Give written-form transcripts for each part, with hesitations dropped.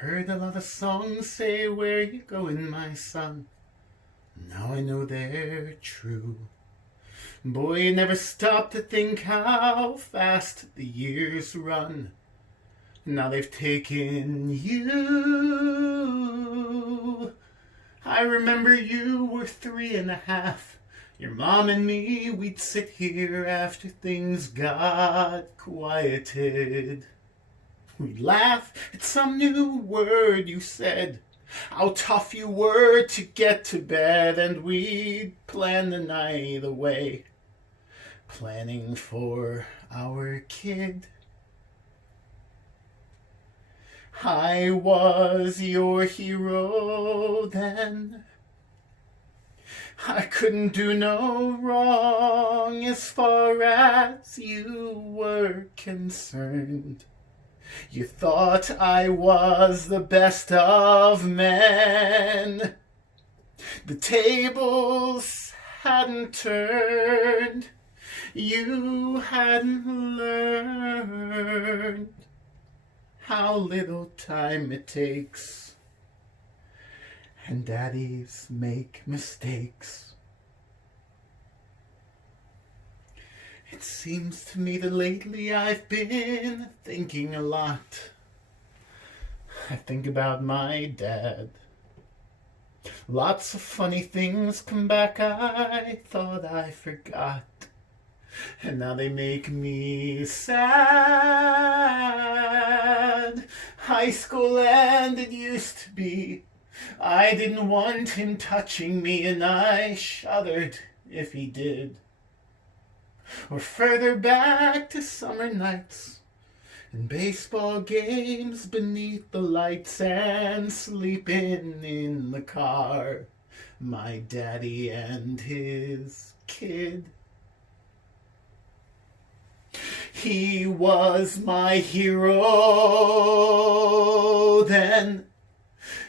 Heard a lot of songs say, "Where you going, my son?" Now I know they're true. Boy, you never stop to think how fast the years run. Now they've taken you. I remember you were 3.5. Your mom and me, we'd sit here after things got quieted. We'd laugh at some new word you said, how tough you were to get to bed, and we'd plan the night away, planning for our kid. I was your hero then. I couldn't do no wrong as far as you were concerned. You thought I was the best of men. The tables hadn't turned. You hadn't learned how little time it takes. And daddies make mistakes. It seems to me that lately I've been thinking a lot. I think about my dad. Lots of funny things come back I thought I forgot. And now they make me sad. High school and it used to be. I didn't want him touching me, and I shuddered if he did. Or further back to summer nights and baseball games beneath the lights and sleeping in the car, my daddy and his kid. He was my hero then.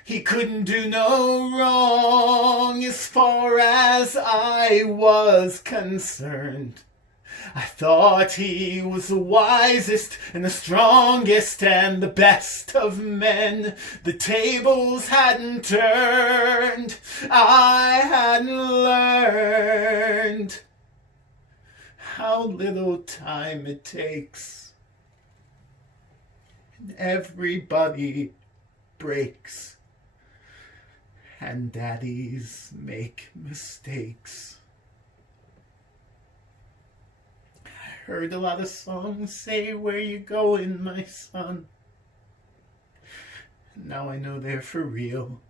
He couldn't do no wrong as far as I was concerned. I thought he was the wisest and the strongest and the best of men. The tables hadn't turned. I hadn't learned how little time it takes. And everybody breaks. And daddies make mistakes. I heard a lot of songs say, "Where you going, my son?" Now I know they're for real.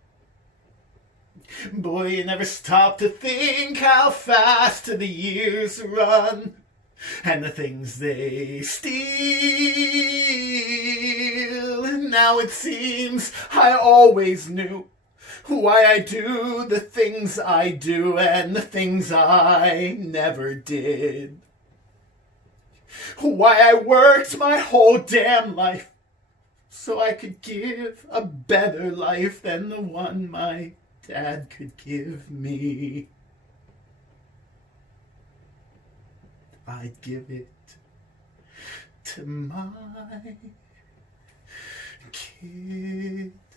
Boy, you never stop to think how fast the years run, and the things they steal. Now it seems I always knew why I do the things I do and the things I never did. Why I worked my whole damn life so I could give a better life than the one my dad could give me. I'd give it to my kids.